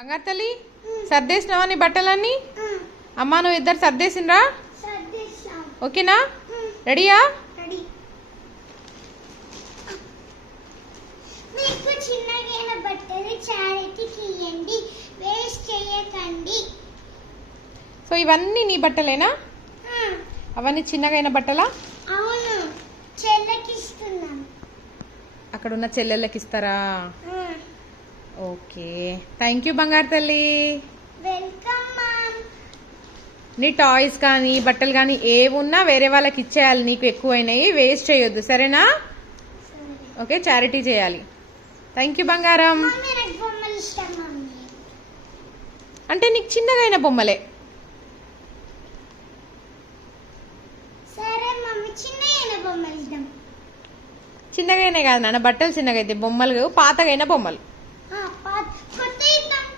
బంగారు తల్లి సర్దేసినావా నీ బట్టలన్నీ? అమ్మా నువ్వు ఇద్దరు సర్దేసినరా? ఓకేనా? రెడీయా? మీకు చిన్నగైన బట్టలు చారిటీకి ఇవ్వండి, వేస్ట్ చేయకండి. సో ఇవన్నీ నీ బట్టలేనా? అవన్నీ చిన్నగైన బట్టలా? అవును, చెల్లెకి ఇస్తున్నాం. అక్కడ ఉన్న చెల్లెళ్ళకి ఇస్తారా? ఓకే, థ్యాంక్ యూ బంగారు తల్లి. Welcome ma'am. నీ టాయ్స్ కానీ బట్టలు కానీ ఏవి ఉన్నా వేరే వాళ్ళకి ఇచ్చేయాలి. నీకు ఎక్కువైనాయి వేస్ట్ చేయొద్దు, సరేనా? ఓకే, చారిటీ చేయాలి. థ్యాంక్ యూ బంగారం. మమ్మీ నాకు బొమ్మలు ఇష్టం మమ్మీ. అంటే నీకు చిన్నగైన బొమ్మలే. సరే మమ్మీ, చిన్నగైన బొమ్మలు ఇద్దాం. చిన్నగైనా కాదు నాన్న, బట్టలు చిన్నగైతే బొమ్మలు పాతగైన బొమ్మలు.